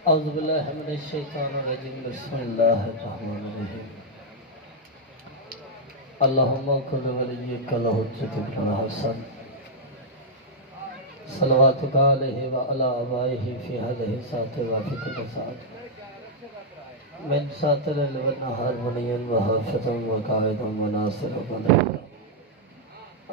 اعوذ باللہ من الشیطان الرجیم بسم اللہ الرحمن الرحیم اللہم کل ولیک الحجۃ ابن الحسن صلواتک علیہ وعلی آبائہ فی ہذہ الساعۃ وفی کل ساعۃ من ساتر النہار منیا وحافظا وقائدا وناصرا ونصيرا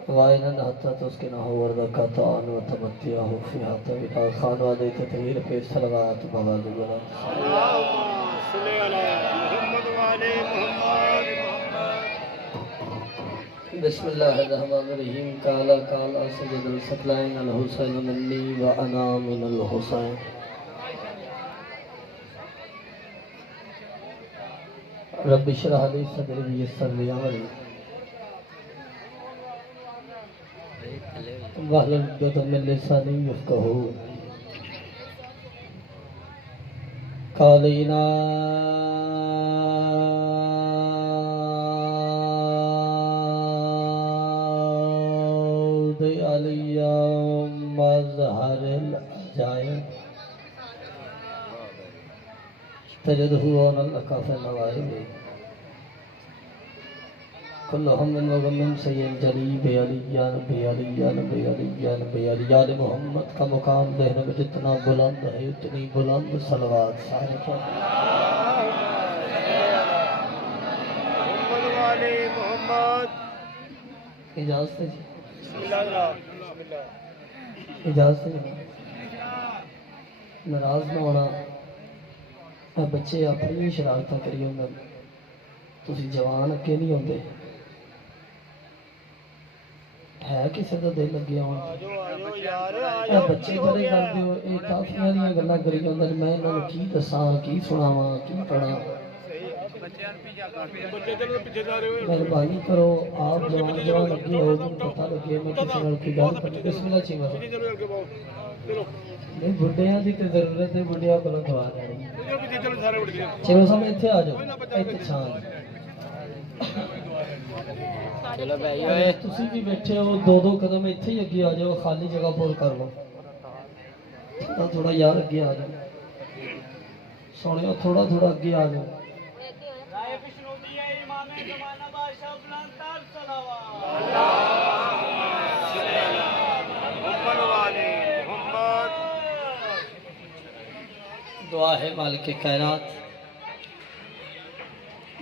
وائنا حتی تسکنہ وردکا طعن وتمتعہ فیہا طویلا خان وعدی تطویر پہ صلوات بوادی بلند اللہم صلی علی محمد وعلی محمد بسم اللہ الرحمن الرحیم کالا کالا سید الثقلین الحسین منی وانا من الحسین رب اشرح لی صدری ویسر لی امری واحلل عقدۃ من لسانی یفقہوا قولی علی مظہر العجائب تجدہ عون الکاف النوائب کل ہم و غم سید جلی بے علی یا نبی علی یا نبی علی یا نبی علی یا محمد کا مقام ذہن میں جتنا بلند ہے اتنی بلند صلوات سارے پر محمد وعلی محمد اجازت ہے جی بسم اللہ اجازت ہے ناراض نہ ہونا بچے اپنی شرارتاں کری ہوں تسی جوان اکے نہیں ہوندے ہے کسی کا دل لگیا ہونا بچے بڑے کرتے ہو یہ کافیاں دیا گلاں کری ہوندے میں انہاں نوں کی دساں کی سناواں کی پڑھاں مہربانی کرو آپ جوان جوان لگے ہو پتہ لگے میں کسی نال کی گل کرنی بسم اللہ چی نہیں بڈھیاں دی تے ضرورت ہے بڈھیاں کولوں دعا لینی چلو سب اتنے آ جاؤ اتنے چھان تسی بھی بیٹھے ہو دو دو قدم اتنے ہی اگے آ جاؤ خالی جگہ پور کر لو تھوڑا یار اگے آ جاؤ سونے تھوڑا تھوڑا اگے آ جاؤ دعا ہے مالک کائنات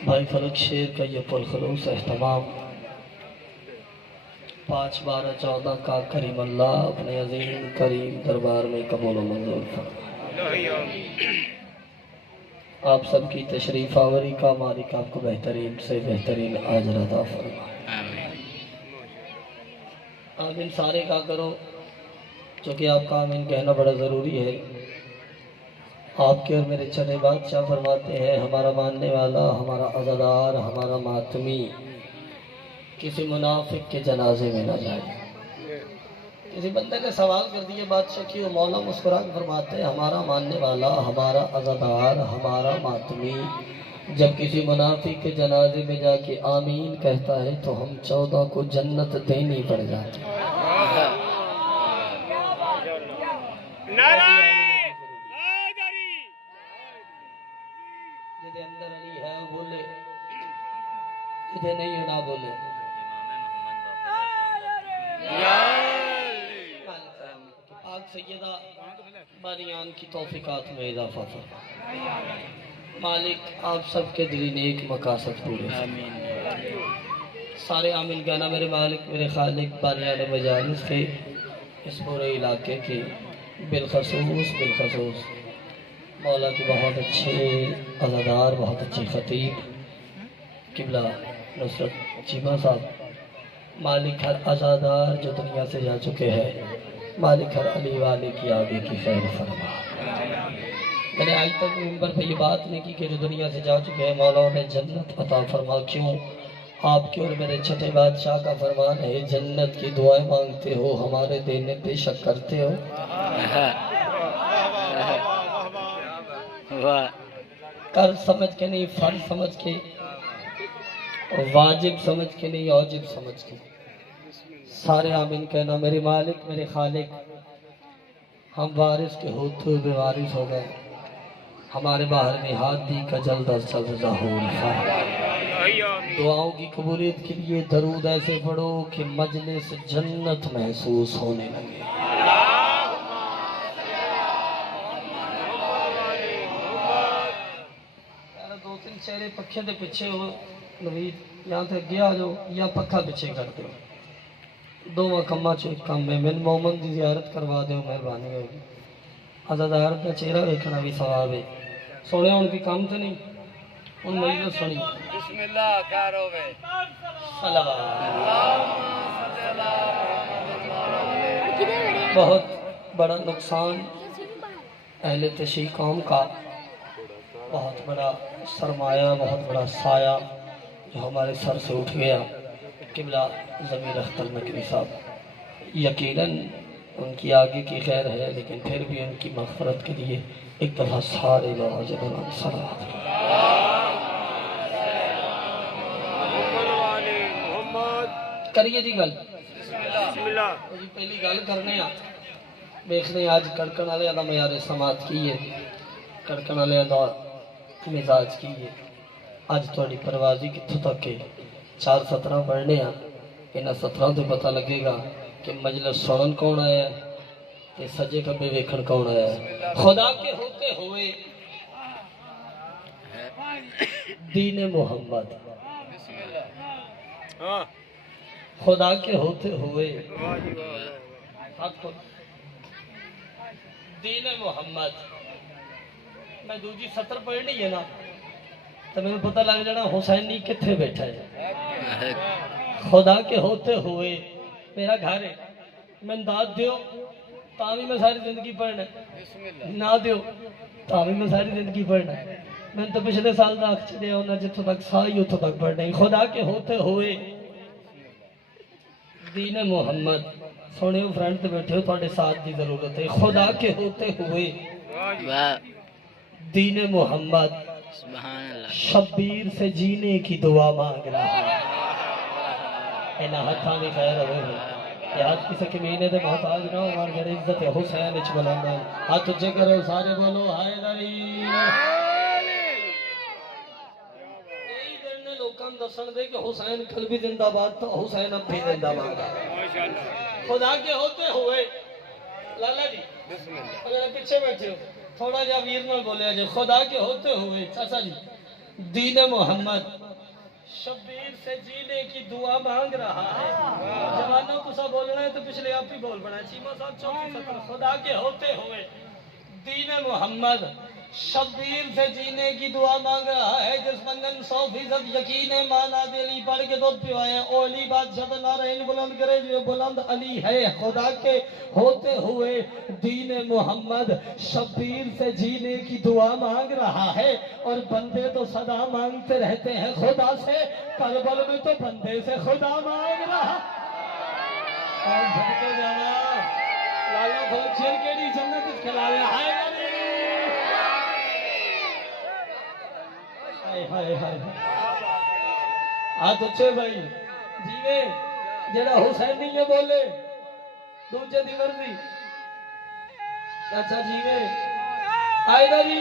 بھائی فلک شیر کا یہ پرخلوص اہتمام 5 12 14 کا کریم اللہ اپنے عظیم کریم دربار میں قبول و منظور فرمائے آپ سب کی تشریف آوری کا مالک آپ کو بہترین سے بہترین اجر عطا فرمائے آمین سارے کا کرو چونکہ آپ کا آمین کہنا بڑا ضروری ہے آپ کے اور میرے چھٹے بادشاہ فرماتے ہیں ہمارا ماننے والا ہمارا عزادار ہمارا ماتمی کسی منافق کے جنازے میں نہ جائے کسی بندے نے سوال کر دیا بادشاہ کی وہ مولا مسکران فرماتے ہیں ہمارا ماننے والا ہمارا عزادار ہمارا ماتمی جب کسی منافق کے جنازے میں جا کے آمین کہتا ہے تو ہم 14 کو جنت دینی پڑ جاتی جدے اندر علی ہے وہ بولے جدے نہیں ہے نہ بولے پاک سیدہ بانیان کی توفیقات میں اضافہ فرما مالک آپ سب کے دلی نیک مقاصد پورے سارے آمین کہنا میرے مالک میرے خالق بانیان مجالس کے اس پورے علاقے کے بالخصوص مولا کی بہت اچھے عزادار بہت اچھی خطیب قبلہ نصرت چیمہ صاحب مالک ہر عزادار جو دنیا سے جا چکے ہیں مالک ہر علی والے کی آگے کی خیر فرما میں نے آج تک ممبر پہ یہ بات نہیں کی کہ جو دنیا سے جا چکے ہیں مولا نے جنت عطا فرما کیوں آپ کے اور میرے چھٹے بادشاہ کا فرمان ہے جنت کی دعائیں مانگتے ہو ہمارے دینے پہ شک کرتے ہو کر سمجھ کے نہیں فرض سمجھ کے واجب سمجھ کے نہیں واجب سمجھ کے سارے آمین کہنا میرے مالک میرے خالق ہم وارث کے ہوتے ہوئے وارث ہو گئے ہمارے باہر میں ہاتھی کا جلد از جلد ظہور فرما۔ دعاؤں کی قبولیت کے لیے درود ایسے پڑھو کہ مجلس جنت محسوس ہونے لگے۔ دو تین چہرے پکھے دے پیچھے ہو نوید یہاں تک گیا جو یا پکھا پیچھے کر دو، دو کما چو ایک کام میں من مومن دی زیارت کروا دو، مہربانی ہوگی۔ عزادار کا چہرہ دیکھنا بھی ثواب ہے۔ سونے ان کی کام تو نہیں ان مجلس سنی بسم اللہ کارو بے بہت بڑا نقصان اہل تشیع قوم کا، بہت بڑا سرمایہ، بہت بڑا سایہ جو ہمارے سر سے اٹھ گیا۔ قبلہ ضمیر اختر نقوی صاحب، یقیناً ان کی آگے کی خیر ہے، لیکن پھر بھی ان کی مغفرت کے لیے ایک دفعہ سارے لوگ جبران صلوات کریے جی گل۔ بسم اللہ جی پہلی گل کرنے دیکھنے آج کڑکن والے دا معیار سماعت کی ہے، کڑکن والے دا مزاج کی ہے۔ اج تھوڑی پروازی کتھوں تک ہے؟ 4 17 پڑھنے انہاں 17 تو پتہ لگے گا کہ مجلس سنن کون آیا ہے تے سجے کبے ویکھن کون آیا ہے۔ خدا کے ہوتے ہوئے دین محمد، خدا کے ہوتے ہوئے دین محمد، میں دوجی سطر پڑھنی ہے نا تو میں پتہ لگ جانا حسینی کتھے بیٹھا ہے۔ خدا کے ہوتے ہوئے میرا گھر ہے، میں داد دیو تاوی میں ساری زندگی پڑھنا ہے، نہ دیو تاوی میں ساری زندگی پڑھنا ہے۔ میں تو پچھلے سال دا اکچ دیا ہونا جتوں تک سائی اتوں تک پڑھنا ہے۔ خدا کے ہوتے ہوئے دین محمد، سونے ہو فرینڈ تے بیٹھے ہو تھوڑے ساتھ دی ضرورت ہے۔ خدا کے ہوتے ہوئے دین محمد شبیر سے جینے کی دعا مانگ رہا ہے۔ اینا ہتھاں دی خیر ہوئے ہیں، یاد کسے کمینے دے محتاج نہ ہو، ہمارے جڑے عزت حسین اچ بلند ہے۔ ہاتھ اچھے کرو سارے بولو حیدری۔ یہی کرنے لوکاں دسن دے کہ حسین کل بھی زندہ باد تھا، حسین اب بھی زندہ باد ہے۔ خدا کے ہوتے ہوئے لالا جی اگر پیچھے بیٹھے ہو تھوڑا جا ویر میں بولے جی، خدا کے ہوتے ہوئے چاچا جی دین محمد شبیر سے جینے کی دعا مانگ رہا ہے۔ جوانوں کو سا بولنا ہے تو پچھلے آپ ہی بول بنا ہے۔ چیمہ صاحب 34 سطر، خدا کے ہوتے ہوئے دین محمد شبیر سے جینے کی دعا مانگ رہا ہے۔ جس بندن 100% یقین ہے مانا دلی پڑھ کے دودھ پیوایا او علی بادشاہ نارین بلند کرے جو بلند علی ہے۔ خدا کے ہوتے ہوئے دین محمد شبیر سے جینے کی دعا مانگ رہا ہے، اور بندے تو صدا مانگتے رہتے ہیں خدا سے، کربل میں تو بندے سے خدا مانگ رہا اور بھٹکے جانا لالا بھوچیر کے لی جنت اس کھلائے ہائے ہائے ہائے ہاتھ اچھے بھائی جیوے جڑا حسین نہیں بولے دوجہ دی مرضی چاچا جیوے آئے داری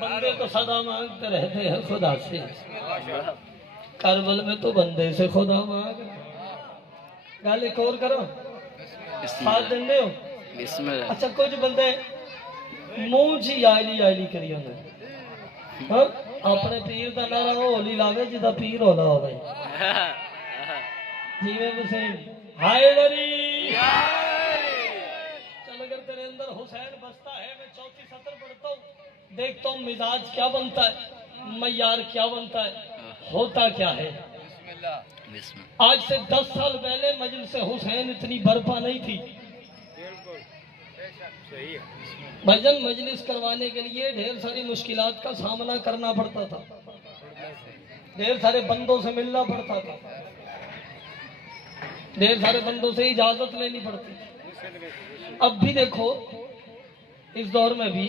بندے تو صدا مانگتے رہتے ہیں خدا سے، کربل میں تو بندے سے خدا مانگ گل ایک اور کرو ساتھ دیں ہو۔ اچھا کچھ بندے منہ جی آئلی کری ہونے اپنے پیر دا نعرہ ہولی لاوے جدا پیر ہولا ہوئے جیوے حسین ہائے دری چل اگر تیرے اندر حسین بستا ہے میں 34 سطر پڑھتا ہوں، دیکھتا ہوں مزاج کیا بنتا ہے، معیار کیا بنتا ہے، ہوتا کیا ہے۔ آج سے 10 سال پہلے مجلس حسین اتنی برپا نہیں تھی۔ بھجن مجلس کروانے کے لیے ڈھیر ساری مشکلات کا سامنا کرنا پڑتا تھا، ڈھیر سارے بندوں سے ملنا پڑتا تھا، ڈھیر سارے بندوں سے اجازت لینی پڑتی۔ اب بھی دیکھو اس دور میں بھی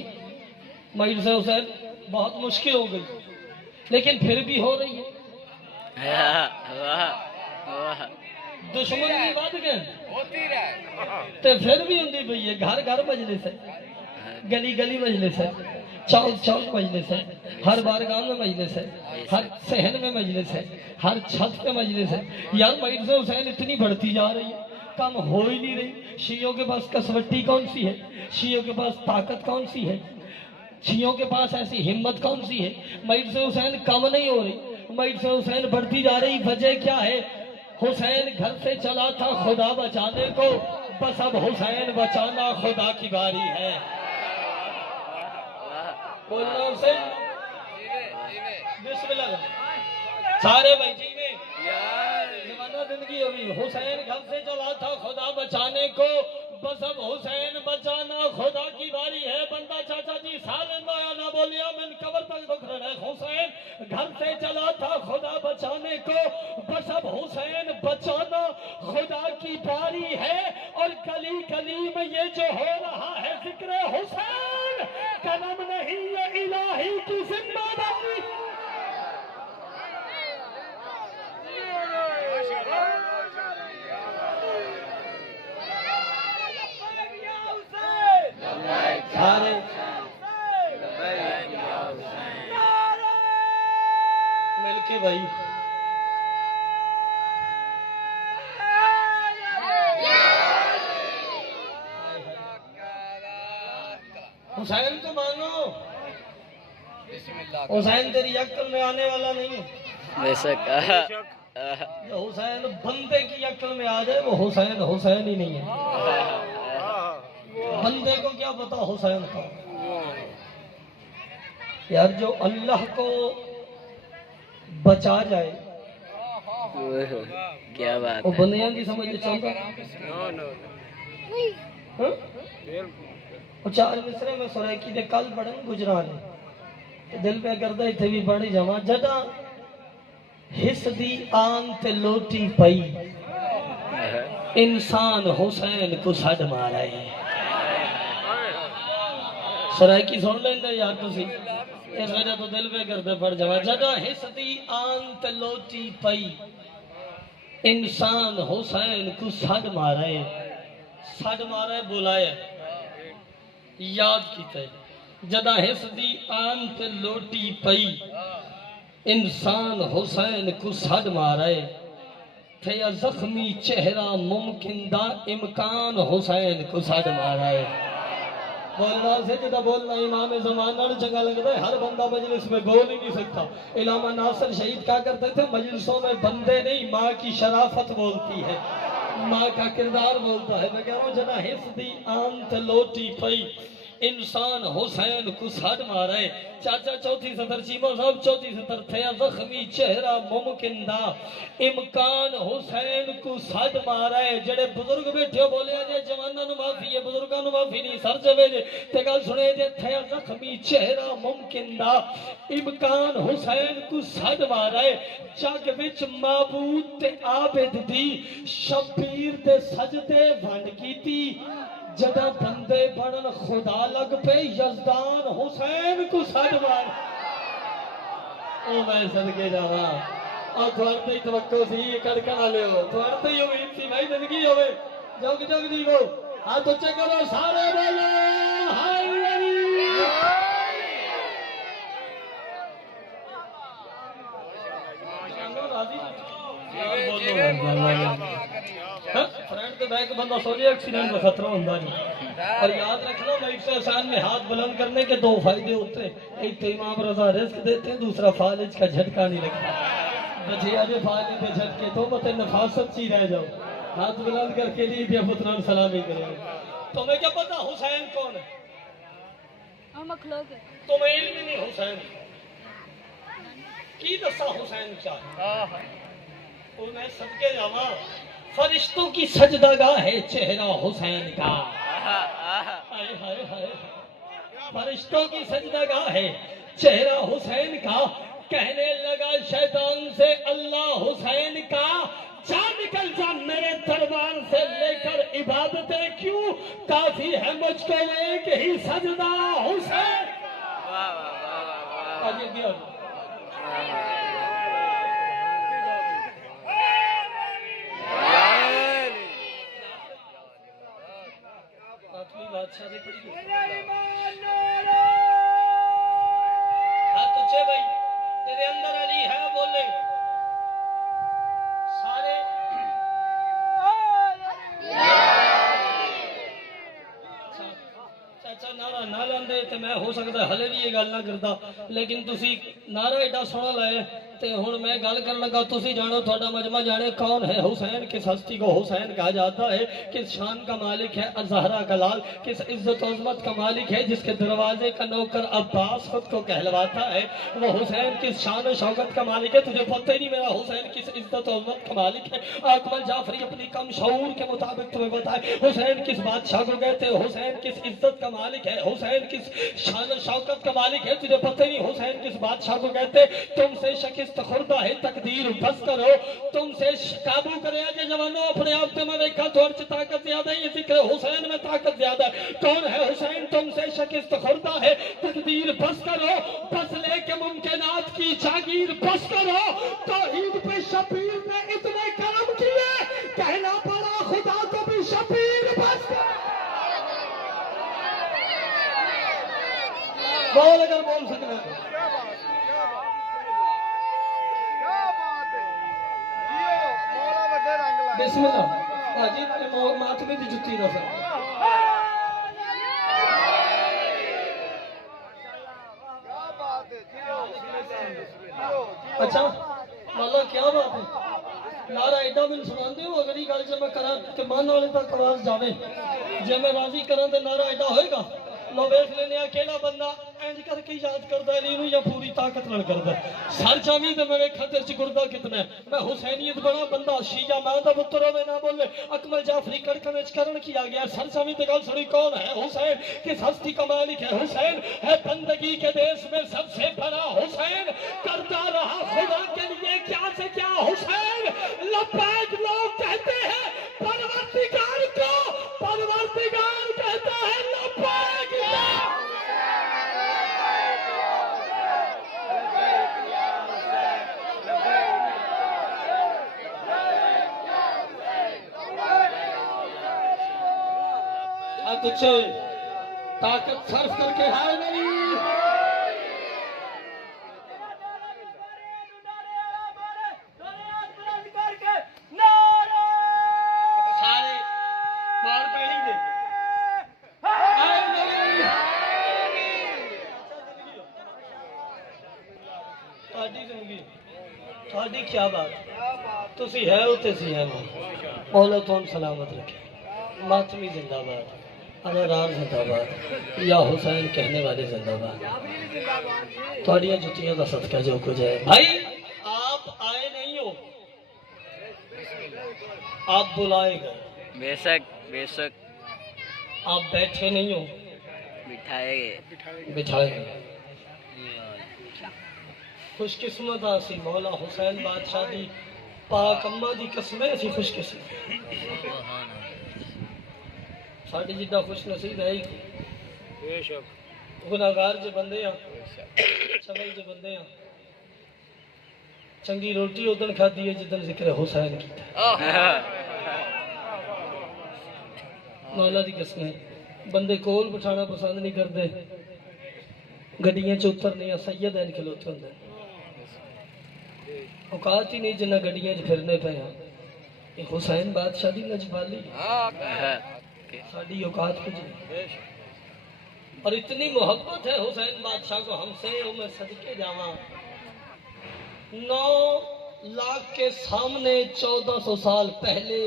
مجلس حسین بہت مشکل ہو گئی، لیکن پھر بھی ہو رہی ہے۔ دشمنی ود گئے ہوتی رہے تے پھر بھی ہوندی پئی ہے گھر گھر مجلس ہے گلی گلی مجلس ہے چوک چوک مجلس ہے ہر بارگاہ میں مجلس ہے ہر صحن میں مجلس ہے ہر چھت پہ مجلس ہے یار مجلس حسین اتنی بڑھتی جا رہی ہے کم ہو ہی نہیں رہی شیعوں کے پاس کسوٹی کون سی ہے شیعوں کے پاس طاقت کون سی ہے شیعوں کے پاس ایسی ہمت کون سی ہے مجلس حسین کم نہیں ہو رہی مجلس حسین بڑھتی جا رہی وجہ کیا ہے حسین گھر سے چلا تھا خدا بچانے کو بس اب حسین بچانا خدا کی باری ہے بولنا حسین بسم اللہ سارے بھائی جی میں زمانہ زندگی ہوئی حسین گھر سے چلا تھا خدا بچانے کو بس اب حسین بچانا خدا کی باری ہے بندہ چاچا جی سالن آیا نہ بولیا من قبر تک دکھ رہا ہے حسین گھر سے چلا تھا خدا بچانے کو بس اب حسین بچانا خدا کی باری ہے اور گلی گلی میں یہ جو ہو رہا ہے ذکر حسین قلم نہیں یہ الہی کی ذمہ داری سارے مل کے بھائی حسین کو مانو حسین تیری عقل میں آنے والا نہیں بے شک جو حسین بندے کی عقل میں آ جائے وہ حسین حسین ہی نہیں ہے بندے کو کیا پتا حسین کا یار جو اللہ کو بچا جائے کیا بات وہ ہے بندیاں کی سمجھ چاہتا وہ چار مصرے میں سرائکی دے کل پڑھن گجرانے دل پہ کردہ تھے بھی پڑھی جمع جدا حس دی آن تے لوٹی پئی انسان حسین کو سڈ مارا ہے سرائکی سن لیندے یار تسی اس وجہ تو دل پہ کردے پڑھ جمع جدا حس دی آن تے لوٹی پئی انسان حسین کو سڈ مارا ہے بلایا یاد کیتا ہے جدا حس دی آن تے لوٹی پئی انسان حسین کو سڈ مارا ہے تھیا زخمی چہرہ ممکن دا امکان حسین کو سڈ مارا ہے بولنا سے جدا بولنا امام زمانہ نے چنگا لگتا ہے ہر بندہ مجلس میں بول ہی نہیں سکتا علامہ ناصر شہید کیا کرتے تھے مجلسوں میں بندے نہیں ماں کی شرافت بولتی ہے ماں کا کردار بولتا ہے میں کہہ رہا ہوں جدا حس دی آن تے لوٹی پئی انسان حسین کو سڈ مارا ہے چاچا چوتھی سطر چیمہ صاحب چوتھی سطر تھیا زخمی چہرہ ممکن دا امکان حسین کو سڈ مارا ہے جڑے بزرگ بیٹھے ہو بولے جے جواناں نو معافی ہے بزرگاں نو معافی نہیں سر جوے جے تے گل سنے جے تھیا زخمی چہرہ ممکن دا امکان حسین کو سڈ مارا ہے جگ وچ معبود تے عابد دی شبیر دے سجدے ونڈ کیتی جدا بندے بڑن خدا لگ پہ یزدان حسین کو سڈ مار او میں صدقے جاواں اور تھوڑتے ہی توقع سی یہ کڑکا نہ لے ہو تھوڑتے ہی امید سی بھائی زندگی ہوئے جگ جگ دی وہ ہاتھ اچھے کرو سارے بولو ہائی علی فرینڈ کے بیک بندہ سوچے ایکسیڈنٹ کا خطرہ ہوندہ نہیں اور یاد رکھنا مائک سے احسان میں ہاتھ بلند کرنے کے دو فائدے ہوتے ہیں ایک تو امام رضا رزق دیتے ہیں دوسرا فالج کا جھٹکا نہیں لگتا بچے آجے فالج کے جھٹکے تو مت نفاست سی رہ جاؤ ہاتھ بلند کر کے لیے دیا پتران سلامی کرے تمہیں کیا پتا حسین کون ہے تمہیں علم نہیں حسین کی دسا حسین کیا ہے انہیں صدقے جاواں فرشتوں کی سجدہ گاہ ہے چہرہ حسین کا ہائے ہائے ہائے فرشتوں کی سجدہ گاہ ہے چہرہ حسین کا کہنے لگا شیطان سے اللہ حسین کا جا نکل جا میرے دربار سے لے کر عبادتیں کیوں کافی ہے مجھ کو ایک ہی سجدہ حسین آگے دیا بادشاہ نے پڑھی ہاتھ اچھے بھائی تیرے اندر علی ہے بولے سارے چاچا نعرہ نہ لاندے تے میں ہو سکتا ہے ہلے بھی یہ گل نہ کرتا لیکن تسی نعرہ ایڈا سونا لائے تے ہن میں گل کرن لگا تسی جانو تھوڑا مجمع جانے کون ہے حسین، کس ہستی کو حسین کہا جاتا ہے، کس شان کا مالک ہے الزہرا کا لال، کس عزت و عظمت کا مالک ہے جس کے دروازے کا نوکر عباس خود کو کہلواتا ہے، وہ حسین کس شان و شوکت کا مالک ہے، تجھے پتہ ہی نہیں میرا حسین کس عزت و عظمت کا مالک ہے۔ اکمل جعفری اپنی کم شعور کے مطابق تمہیں بتائے حسین کس بادشاہ کو کہتے ہیں، حسین کس عزت کا مالک ہے، حسین کس شان و شوکت کا مالک ہے، تجھے پتہ نہیں حسین کس بادشاہ کو کہتے ہیں۔ تم سے شکست خوردہ ہے تقدیر بس کرو، تم سے قابو کرے آجے جوانوں اپنے آپ تے میں دیکھا تو ارچ طاقت زیادہ ہے، یہ ذکر حسین میں طاقت زیادہ ہے۔ کون ہے حسین؟ تم سے شکست خوردہ ہے تقدیر بس کرو، بس لے کے ممکنات کی جاگیر بس کرو۔ توحید پہ شبیر نے اتنے کرم کیے کہنا پڑا خدا کو بھی شبیر بس کرو۔ بول اگر بول سکنا ہے بسم اللہ حاجی ماتمی دی جتی نہ سر اچھا مولا کیا بات ہے نعرہ ایڈا میں سنان دے ہو اگر یہ گل جب میں کرا کہ مان والے تک آواز جاوے جب میں راضی کرا تو نعرہ ایڈا ہوئے گا لو ویکھ لینے اکیلا بندہ اینج کر کے یاد کردا ہے علی نوں یا پوری طاقت نال کردا ہے سر چاویں تے میں ویکھا تے چگڑدا کتنا ہے میں حسینیت بڑا بندہ شیعہ ماں دا پتر ہوے نہ بولے اکمل جعفری کڑکن وچ کرن کیا گیا سر چاویں تے گل سنی کون ہے حسین کس ہستی کا مالک ہے حسین ہے بندگی کے دیس میں سب سے بڑا حسین کرتا رہا خدا کے لیے کیا سے کیا حسین لبیک لوگ کہتے ہیں پروردگار کو پروردگار کہتا ہے لبیک تجھے طاقت صرف کر کے ہے نہیں سارے مار پیڑی دے تھوڑی کیا بات تسی ہے ہوتے سی ہے مولا تو ہم سلامت رکھے ماتمی زندہ باد ادارار زندہ باد یا حسین کہنے والے زندہ باد تھوڑیاں جتیاں کا صدقہ جو کچھ ہے بھائی آپ آئے نہیں ہو آپ بلائے گئے بے شک بے شک آپ بیٹھے نہیں ہو بٹھائے گئے بٹھائے گئے خوش قسمت آسی مولا حسین بادشاہ دی پاک اماں دی قسمیں اسی خوش قسمت ساڑھی جدہ خوش نصیب ہے ہی گناہگار جو بندے ہیں چوئی جو بندے ہیں چنگی روٹی ادن کھا دیئے جدن ذکر حسین کی مولا دی قسمیں بندے کول بٹھانا پسند نہیں کر دے گڑیاں چوتر نہیں سید ہیں کھلوتے ہوں اوقات ہی نہیں جنہ گڑیاں پھرنے پہ ہیں یہ حسین بادشاہ دی نجبالی ساڑھی اوقات کچھ نہیں اور اتنی محبت ہے حسین بادشاہ کو ہم سے میں صدقے جاواں 9 لاکھ کے سامنے 1400 سال پہلے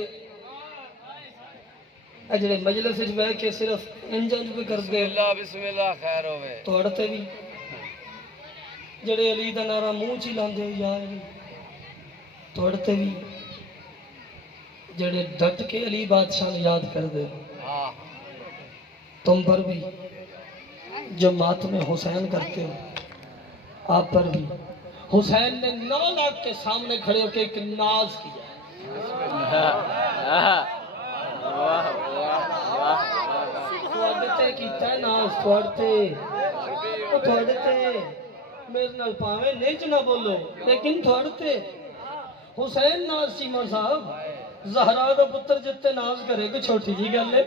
اجڑے مجلس وچ بیٹھ کے صرف انجن پہ کر دے بسم اللہ خیر ہوئے توڑتے بھی جڑے علی دا نعرہ منہ چ لاندے ہو یا توڑتے بھی جڑے ڈٹ کے علی بادشاہ نے یاد کر دے تم پر بھی جو ماتم حسین کرتے ہو آپ پر بھی حسین نے 9 لاکھ کے سامنے کھڑے ہو کے ایک ناز کیا توڑتے کیتا ہے ناز توڑتے میرے نال پاویں نیچ نہ بولو لیکن توڑتے حسین ناز چیمہ صاحب زہرا دا پتر جتے ناز کرے کہ چھوٹی جی گل ہے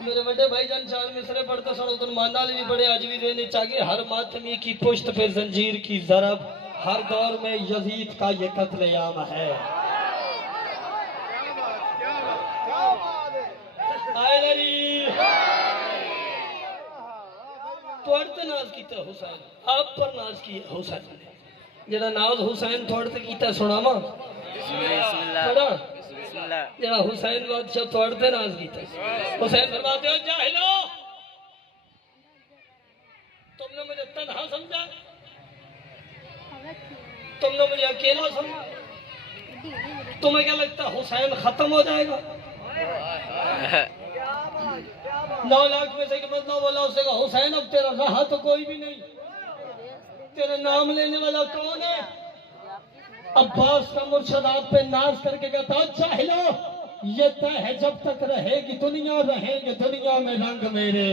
میرے بڑے بھائی جان چار مصرے پڑھتے سنو تن مانا لی بڑے آج بھی دینے چاہیے ہر ماتمی کی پشت پہ زنجیر کی ضرب ہر دور میں یزید کا یہ قتل عام ہے آئے لری توڑتے ناز کیتا حسین آپ پر ناز کی حسین نے جڑا ناز حسین توڑتے کیتا سنا ماں جڑا حسین بادشاہ توڑتے ناز کیتا حسین فرماتے ہو جاہلو تم نے مجھے تنہا سمجھا تم نے مجھے اکیلا سمجھا تمہیں کیا لگتا حسین ختم ہو جائے گا 9 لاکھ میں سے کہ بدلا بولا اسے کہا حسین اب تیرا رہا تو کوئی بھی نہیں تیرے نام لینے والا کون ہے عباس کا مرشد آپ پہ ناز کر کے کہتا جاہلو یہ طے ہے جب تک رہے گی دنیا رہیں گے دنیا میں رنگ میرے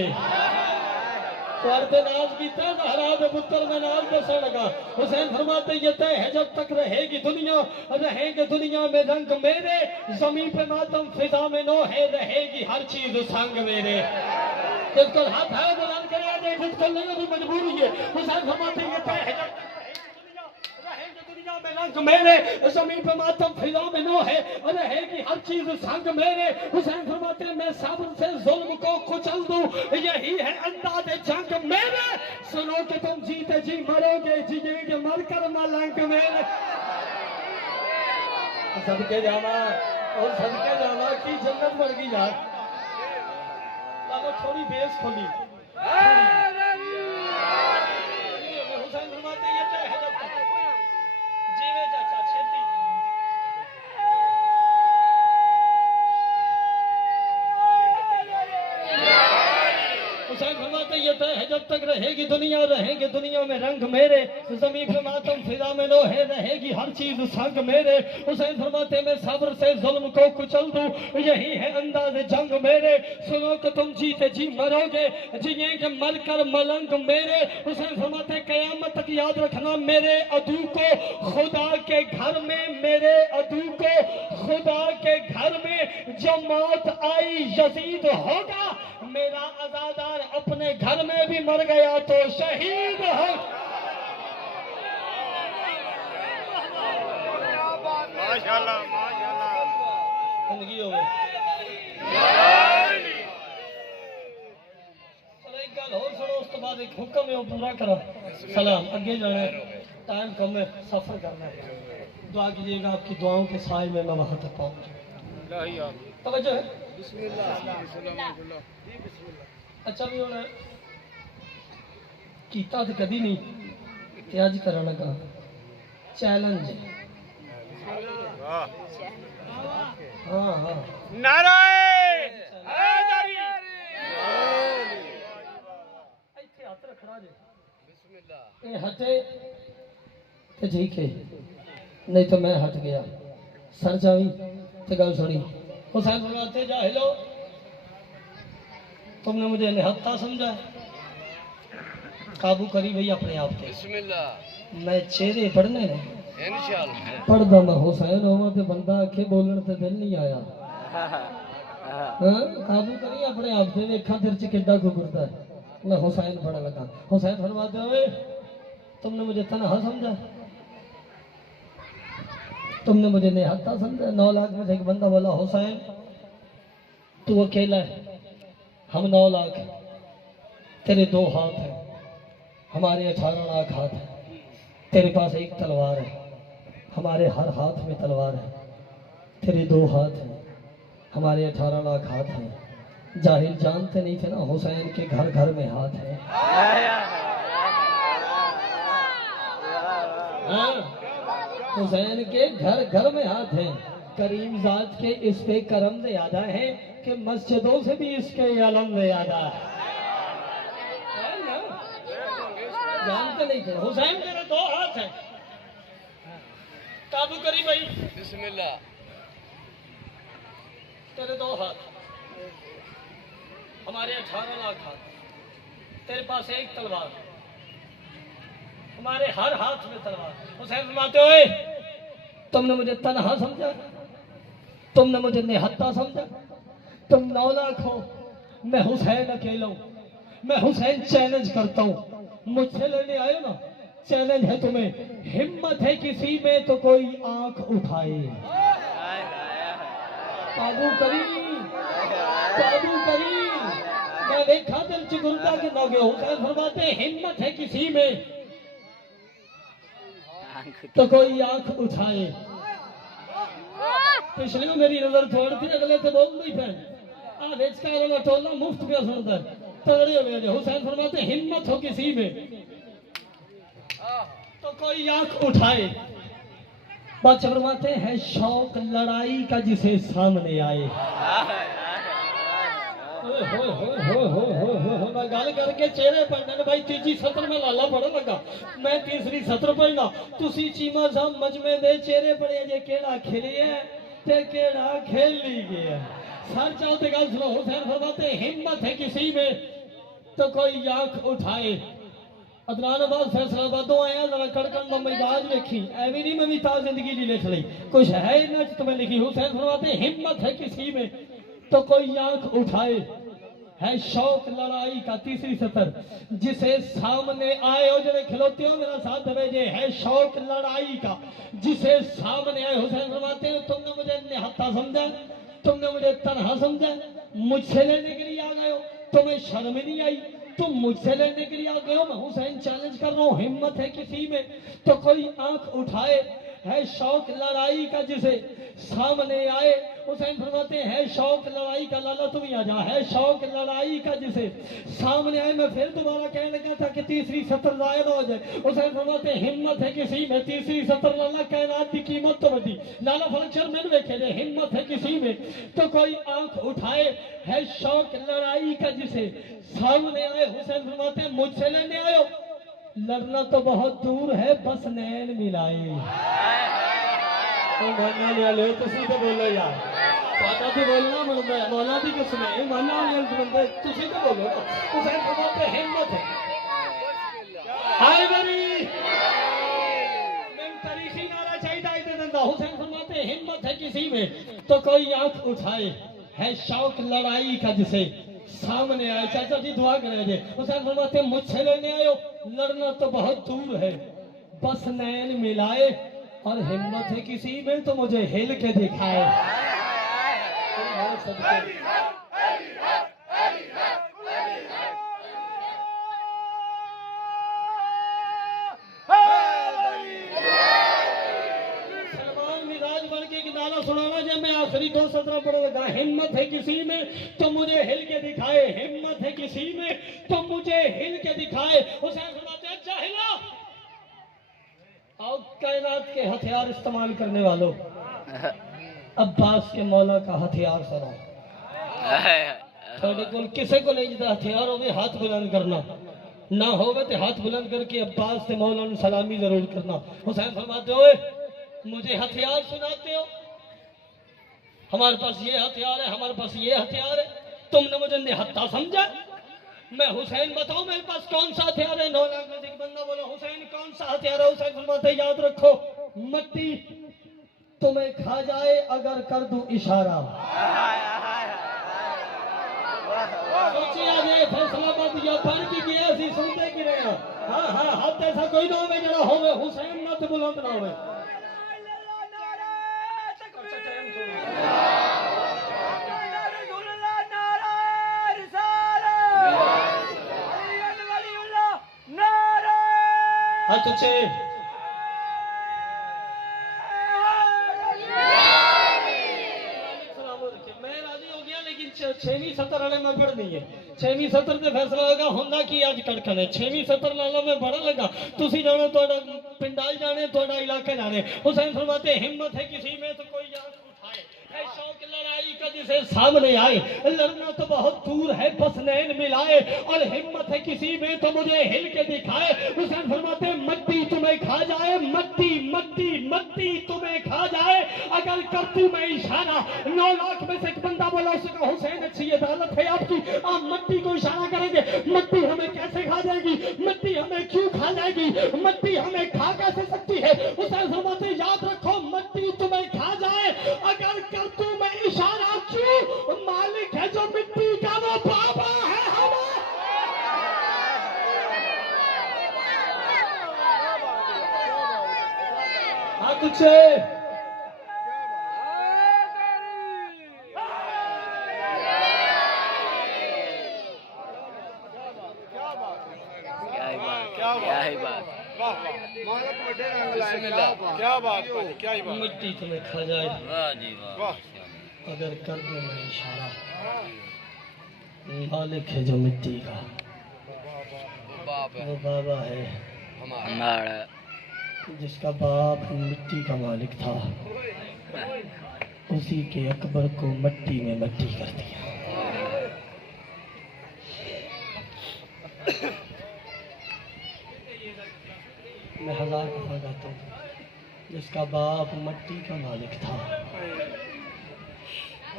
توڑتے ناز کی تے زہرا دے پتر میں ناز دے سڑ لگا حسین فرماتے یہ طے ہے جب تک رہے گی دنیا رہیں گے دنیا میں رنگ میرے زمین پہ ماتم فضا میں نو ہے رہے گی ہر چیز سنگ میرے جس کو ہاتھ ہے بلند کرے دے جس کو نہیں ابھی مجبوری ہے حسین فرماتے یہ طے ہے جب میں رنگ میرے زمین پہ ماتم فضا میں نو ہے رہے گی ہر چیز سنگ میرے حسین فرماتے ہیں میں صبر سے ظلم کو کچل دوں یہی ہے انداز جنگ میرے سنو کہ تم جیتے جی مرو گے جیے گے مر کر ملنگ میرے صدقے جانا اور صدقے جانا کی جنت مر گئی یار لالا تھوڑی بیس کھولی حسین فرماتے ہیں یہ طے ہے جب تک جیوے چاچا چھیتی حسین فرماتے ہیں یہ طے ہے جب تک رہے گی دنیا رہیں گے دنیا میں رنگ میرے زمین پہ ماتم فضا میں نو ہے رہے گی ہر چیز سنگ میرے حسین فرماتے ہیں میں صبر سے ظلم کو کچل دوں یہی ہے انداز جنگ میرے سنو کہ تم جیتے جی مرو گے جیئیں گے مر کر ملنگ میرے حسین فرماتے ہیں قیامت تک یاد رکھنا میرے عدو کو خدا کے گھر میں میرے عدو کو خدا کے گھر میں جب موت آئی یزید ہوگا میرا عزادار اپنے گھر میں بھی مر گیا تو شہید ہو ماشاءاللہ ماشاءاللہ زندگی ہو گئی چلو ایک گل ہو سنو اس تو بعد ایک حکم ہے وہ پورا کرا سلام اگے جانا ہے ٹائم کم ہے سفر کرنا ہے دعا کیجیے گا آپ کی دعاؤں کے سائے میں وہاں تک پہنچوں توجہ ہے بسم اللہ اچھا بھی ہونا کیتا تو کدی نہیں تے اج کرن لگا چیلنج ہاں ہاں نعرہ حیدری ایتھے ہاتھ رکھنا جی بسم اللہ اے ہٹے تے ٹھیک ہے نہیں تو میں ہٹ گیا سر جاوی تے گل سنی حسین فرماتے جاہلو تم نے مجھے نہتا سمجھا قابو کری بھئی اپنے آپ کے بسم اللہ میں چہرے پڑھنے نے انشاءاللہ پڑھ دا میں حسین ہوا تے بندہ آکھے بولن تے دل نہیں آیا قابو کری اپنے آپ سے دیکھا تیر چ کڈا کو کرتا ہے میں حسین پڑھنے لگا حسین فرماتے ہوئے تم نے مجھے تنہا سمجھا تم نے مجھے نہتا سمجھا 9 لاکھ میں سے ایک بندہ بولا حسین تو اکیلا ہے ہم 9 لاکھ تیرے 2 ہاتھ ہیں ہمارے 18 لاکھ ہاتھ ہیں تیرے پاس ایک تلوار ہے ہمارے ہر ہاتھ میں تلوار ہے تیرے 2 ہاتھ ہیں ہمارے 18 لاکھ ہاتھ ہیں جاہل جانتے نہیں تھے نا حسین کے گھر گھر میں ہاتھ ہیں حسین کے گھر گھر میں ہاتھ ہیں کریم ذات کے اس پہ کرم زیادہ ہے کہ مسجدوں سے بھی اس کے علم زیادہ ہے جانتے نہیں تھے حسین تیرے 2 ہاتھ ہیں قابو کری بھائی بسم اللہ تیرے 2 ہاتھ ہمارے 18 لاکھ ہاتھ تیرے پاس ایک تلوار ہمارے ہر ہاتھ میں تلوار حسین فرماتے ہوئے تم نے مجھے تنہا سمجھا تم نے مجھے نہتا سمجھا تم 9 لاکھ ہو میں حسین اکیلا ہوں، میں حسین چیلنج کرتا ہوں، مجھ سے لڑنے آئے نا، چیلنج ہے تمہیں، ہمت ہے کسی میں تو کوئی آنکھ اٹھائے۔ قابو کری، قابو کری، میں دیکھا دل چگردہ کے نوگے، حسین فرماتے ہیں ہمت ہے کسی میں تو کوئی آنکھ اٹھائے۔ پچھلیوں میری نظر چھوڑتی، اگلے تو بول نہیں پہن آدھے چکاروں ٹولہ مفت پہ سنتا ہے، تگڑے ہوئے جے۔ حسین فرماتے ہیں ہمت ہو کسی میں تو کوئی آنکھ اٹھائے۔ بادشاہ فرماتے ہیں شوق لڑائی کا جسے سامنے آئے۔ میں گل کر کے چہرے پڑھنے بھائی تیجی سطر میں لالا پڑھا لگا، میں تیسری سطر پڑھنا، تسی چیمہ صاحب مجمع دے چہرے پڑھے جے کیڑا کھلی ہے تے کیڑا کھیل لی گیا۔ سر چاہتے گل سنو، حسین فرماتے ہیں ہمت ہے کسی میں تو کوئی آنکھ اٹھائے۔ عدنان عباس فیصلہ آبادوں آیا ذرا کڑکن میں مزاج لکھی، ایوی نہیں میں بھی تا زندگی نہیں لکھ لی، کچھ ہے نہ تمہیں لکھی۔ حسین فرماتے ہیں ہمت ہے کسی میں تو کوئی آنکھ اٹھائے، ہے شوق لڑائی کا، تیسری سطر، جسے سامنے آئے ہو جنہیں کھلوتے ہو میرا ساتھ بھیجے، ہے شوق لڑائی کا جسے سامنے آئے۔ حسین فرماتے ہیں تم نے مجھے نہتا سمجھا، تم نے مجھے تنہا سمجھا، مجھ سے لینے کے لیے آ گئے ہو، تمہیں شرم نہیں آئی، تم مجھ سے لینے کے لیے آ گئے ہو، میں حسین چیلنج کر رہا ہوں، ہمت ہے کسی میں تو کوئی آنکھ اٹھائے، ہے شوق لڑائی کا جسے سامنے آئے۔ حسین فرماتے ہیں شوق لڑائی کا، لالا تم ہی آ جا، ہے شوق لڑائی کا جسے سامنے آئے۔ میں پھر دوبارہ کہنے لگا تھا کہ تیسری سطر ضائع نہ ہو جائے۔ حسین فرماتے ہیں ہمت ہے کسی میں، تیسری سطر، لالا کائنات کی قیمت تو بڑی، لالا فلکشر میں دیکھے جائے، ہمت ہے کسی میں تو کوئی آنکھ اٹھائے، ہے شوق لڑائی کا جسے سامنے آئے۔ حسین فرماتے ہیں مجھ سے لینے آئے ہو، لڑنا تو بہت دور ہے بس نین ملائے۔ ماننا لیا لے تسی تو بولو یار، سادہ تو بولنا مرد ہے، مولا دی قسم ہے، ماننا لیا بندے تسی تو بولو۔ حسین فرماتے ہیں ہمت ہے، ہائے بری میں تاریخی نعرہ چاہیے دے دندا۔ حسین فرماتے ہیں ہمت ہے کسی میں تو کوئی آنکھ اٹھائے، ہے شوق لڑائی کا جسے سامنے آئے۔ چاچا جی دعا کرے جے۔ حسین فرماتے ہیں مجھ سے لینے آئے ہو، لڑنا تو بہت دور ہے بس نین ملائے، اور ہمت ہے کسی میں تو مجھے ہل کے دکھائے۔ سلمان مزاج بن کے گانا سنانا جب میں آخری دو سطرہ پڑھنے لگا، ہمت ہے کسی میں تو مجھے ہل کے دکھائے، ہمت ہے کسی میں تو مجھے ہل کے دکھائے۔ حسین فرماتے ہیں جاہلا اور کائنات کے ہتھیار استعمال کرنے والوں، عباس کے مولا کا ہتھیار سنو۔ تھوڑے کل کسے کو نہیں جتا ہتھیار ہوگے ہاتھ بلند کرنا، نہ ہوگا تو ہاتھ بلند کر کے عباس کے مولا نے سلامی ضرور کرنا۔ حسین فرماتے ہوئے مجھے ہتھیار سناتے ہو، ہمارے پاس یہ ہتھیار ہے، ہمارے پاس یہ ہتھیار ہے، تم نے مجھے نہتا سمجھا۔ میں حسین بتاؤں میرے پاس کون سا ہتھیار ہے؟ 9 لاکھ میں سے ایک بندہ بولا حسین کون سا ہتھیار ہے؟ حسین فرماتے یاد رکھو مٹی تمہیں کھا جائے اگر کر دوں اشارہ۔ سوچی آجے فیصلہ بات یا پڑھ کی گیا اسی سنتے کی رہے ہیں۔ ہاں ہاتھ ایسا کوئی نہ ہوئے جڑا ہوئے حسین نہ تو بلند نہ ہوئے۔ اچھے میں راضی ہو گیا، لیکن 6ویں سطر والے میں پڑھ نہیں ہے۔ 6ویں سطر سے فیصلہ ہوگا ہوندہ کی آج کڑکن ہے۔ 6ویں سطر لالا میں بڑا لگا، تسی جانے توڑا پنڈال جانے توڑا علاقے جانے۔ حسین فرماتے ہمت ہے کسی میں تو کوئی آنکھ اٹھائے، ہے شوق لڑائی کا جسے سامنے آئے، لڑنا تو بہت دور ہے بس نین ملائے، اور ہمت ہے کسی میں تو مجھے ہل کے دکھائے۔ حسین فرماتے ہیں مٹی تمہیں کھا جائے، مٹی مٹی مٹی تمہیں کھا جائے اگر کرتی میں اشارہ۔ 9 لاکھ میں سے ایک بندہ بولا، اس کا حسین اچھی عدالت ہے آپ کی، آپ مٹی کو اشارہ کریں گے، مٹی ہمیں کیسے کھا جائے گی؟ مٹی ہمیں کیوں کھا جائے گی؟ مٹی ہمیں کھا کیسے سکتی ہے؟ حسین فرماتے ہیں یاد رکھو مٹی تمہیں کھا جائے اگر کرتوں میں اشارہ، کیوں؟ مالک ہے جو مٹی کا وہ باپ اچھے کیا بات کیا ہی بات مٹی تمہیں کھا جائے واہ جی واہ اگر کر دو میں اشارہ مالک ہے جو مٹی کا وہ بابا ہے ہمارا جس کا باپ مٹی کا مالک تھا اسی کے اکبر کو مٹی میں مٹی کر دیا میں ہزار دفعہ کہتا ہوں جس کا باپ مٹی کا مالک تھا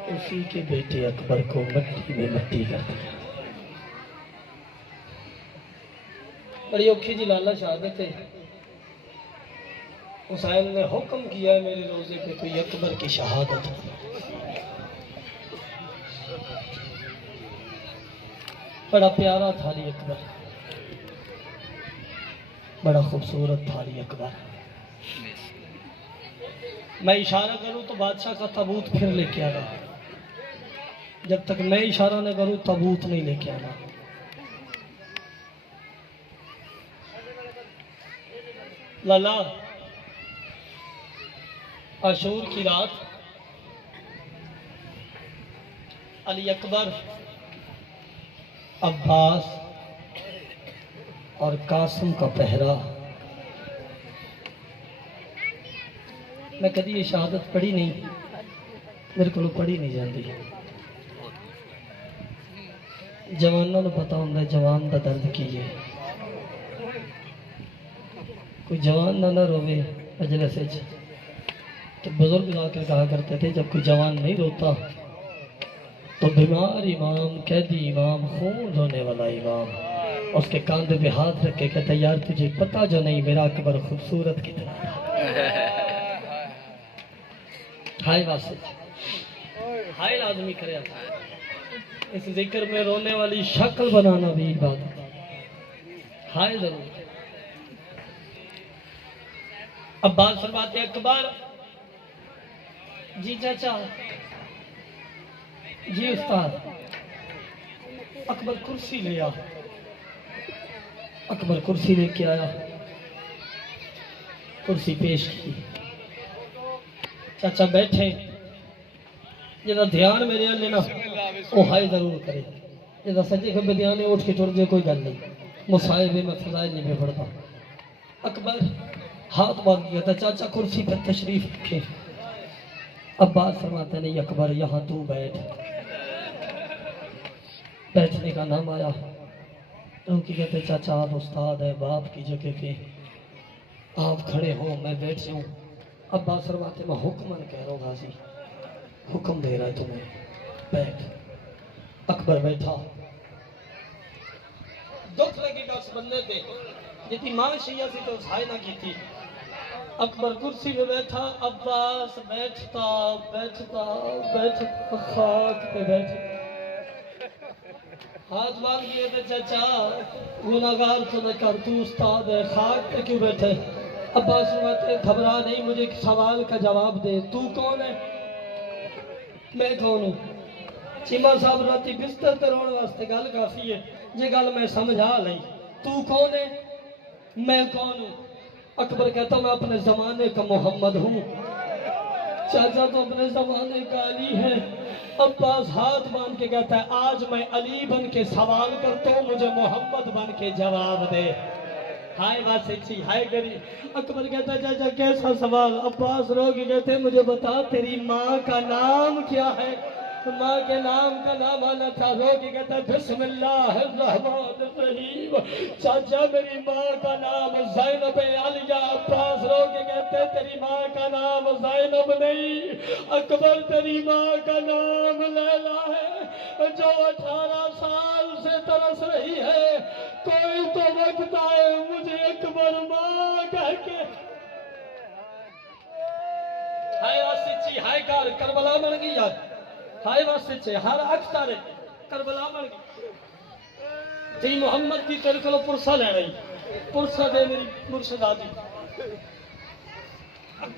اسی کے بیٹے اکبر کو مٹی میں مٹی کر دیا بڑی اوکھی جی لالا شہادت ہے حسین نے حکم کیا ہے میرے روزے پہ کوئی اکبر کی شہادت بڑا پیارا تھا علی اکبر بڑا خوبصورت تھا علی اکبر میں اشارہ کروں تو بادشاہ کا تابوت پھر لے کے آنا جب تک میں اشارہ نہ کروں تابوت نہیں لے کے آنا لالا عاشور کی رات علی اکبر عباس اور قاسم کا پہرا میں کدی یہ شہادت پڑھی نہیں میرے کو پڑھی نہیں جاتی جوانوں نے پتا ہوں جوان کا درد کیجیے کوئی جوان نہ روے مجلس تو بزرگ آ کر کہا کرتے تھے جب کوئی جوان نہیں روتا تو بیمار امام قیدی امام خون رونے والا امام اس کے کاندھے پہ ہاتھ رکھ کے کہتا یار تجھے پتا جو نہیں میرا اکبر خوبصورت کتنا ہائے واسط ہائے لازمی کرے اس ذکر میں رونے والی شکل بنانا بھی عبادت ہائے ضرور عباس فرماتے اکبر جی چاچا جی استاد اکبر کرسی لے آ اکبر کرسی لے کے آیا کرسی پیش کی چاچا بیٹھے جدا دھیان میرے لینا وہ ہائے ضرور کرے جدا سجے کھبے دھیان اٹھ کے ٹر جائے کوئی گل نہیں مصائبے میں فضائل نہیں بے پڑتا اکبر ہاتھ باندھ دیا تھا چاچا کرسی پر تشریف رکھے عباس فرماتے نہیں اکبر یہاں تو بیٹھ بیٹھنے کا نام آیا کیونکہ کہتے چاچا آپ استاد ہے باپ کی جگہ پہ آپ کھڑے ہو میں بیٹھ جاؤں عباس فرماتے میں حکمن کہہ رہا ہوں غازی حکم دے رہا ہے تمہیں بیٹھ اکبر بیٹھا دکھ لگے گا اس بندے پہ جتنی ماں شیعہ سی تو سائے نہ کی تھی اکبر کرسی پہ بیٹھا عباس بیٹھتا بیٹھتا بیٹھتا خاک پہ بیٹھتا ہاتھ باندھ دیے تھے چاچا گناہگار تو نہ کر تو استاد ہے خاک پہ کیوں بیٹھے عباس فرماتے گھبرا نہیں مجھے ایک سوال کا جواب دے تو کون ہے میں کون ہوں چیمہ صاحب راتی بستر تے رونے واسطے گل کافی ہے یہ گل میں سمجھا لئی تو کون ہے میں کون ہوں اکبر کہتا میں اپنے زمانے کا محمد ہوں چاچا تو اپنے زمانے کا علی ہے عباس ہاتھ باندھ کے کہتا ہے آج میں علی بن کے سوال کرتا ہوں مجھے محمد بن کے جواب دے ہائے بات سچی ہائے گری اکبر کہتا ہے چاچا کیسا سوال عباس رو کے کہتے ہیں مجھے بتا تیری ماں کا نام کیا ہے ماں کے نام کا نام آنا تھا رو کے کہتا ہے بسم اللہ الرحمن الرحیم چاچا میری ماں کا نام زینب علیہ عباس رو کے کہتے ہیں تیری ماں کا نام زینب نہیں اکبر تیری ماں کا نام لیلا ہے جو 18 سال سے ترس رہی ہے کوئی تو وقت آئے مجھے اکبر ماں کہہ کے ہائے واسچی ہائے کار کربلا بن گئی یار ہائے واسچے ہر اکتارے کربلا بن گئی تی محمد کی تیرے کلو پرسہ لے رہی پرسہ دے میری مرشد آدھی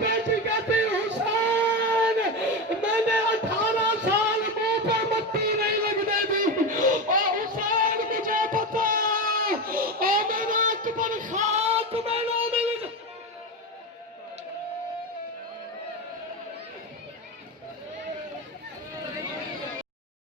بیٹھ